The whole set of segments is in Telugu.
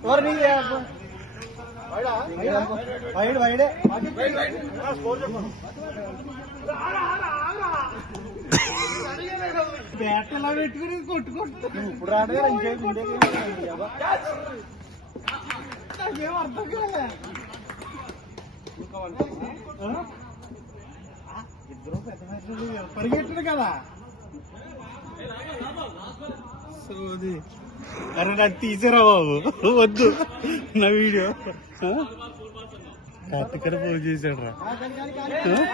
और नहीं है वाइड वाइड बैट ला పెట్టుకుని కొట్టుకుంటూ ఇప్పుడు ఆడే ఇంకేం ఉండేది నాకేం అర్థం కాలే ఇద్దరు పెద్ద మ్యాచ్లు పరిగెట్టడు కదా సోది అరే నాకు తీసారా బాబు వద్దు నా వీడియో కట్టుకర పోజ్ చేశాడు రా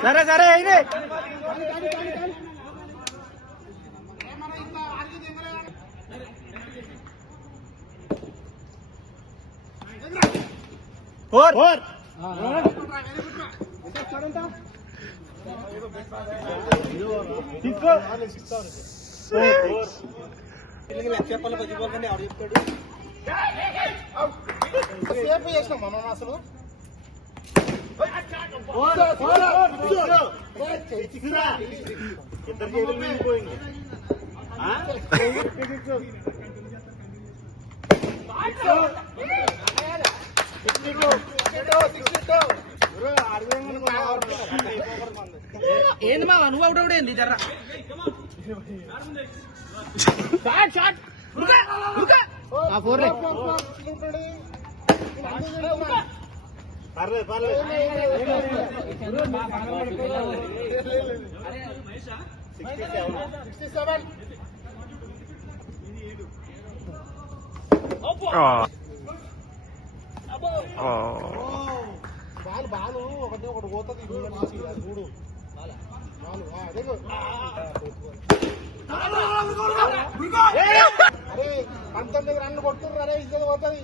సరే సరే అయితే ఫోర్ ఫోర్ చెప్పాలి పదిపోకండి ఆడు చెప్తాడు సేపు చేసినాం మనం అసలు ఇద్దరు చేతులు మిగిలిపోయింది ఏంది మా నువ్వు అవుట్ అవుట్ ఏంది జర్రా పర్లేదు పర్లేదు 67 బాలు ఒకటి ఒకటి పోతుంది చూడు అరే 19 రన్లు కొడుతున్నారు అరే ఇద్దరు పోతుంది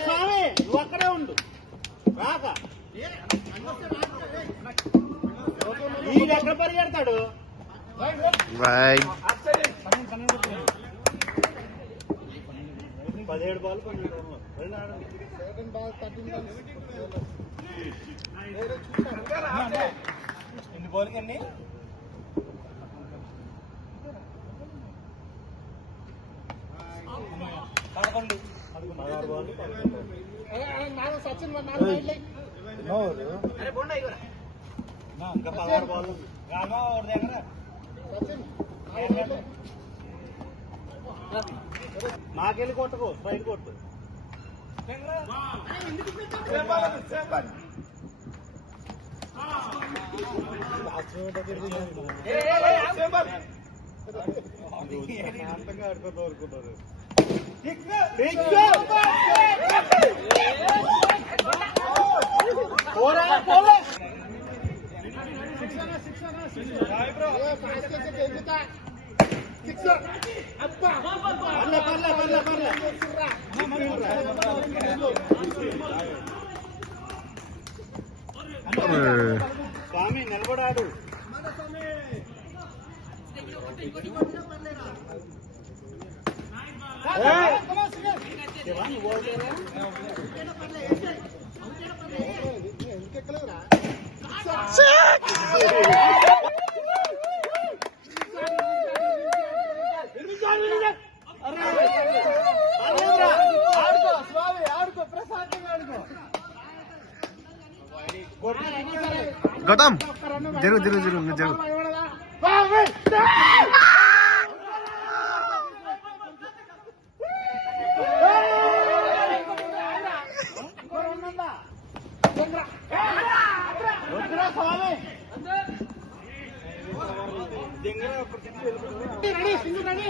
స్వామి నువ్వు అక్కడే ఉండు రాక ఈయన ఎక్కడ పరిగెడతాడు 17 బాల్ 12 బాల్ 13 ఎన్ని బాల్కి ఎన్ని సచిన్ ఇంకా 16 బాల్ నాకెళ్ళి కొట్టుకో స్ట్రైట్ కొట్టు శాంతంగా ఆడుకుంటూ అనుకుంటారు స్వామి నిలబడాడు గౌతమ్ జరుగు జరుగు జరుగు జరుగు రెడీ సింగు రెడీ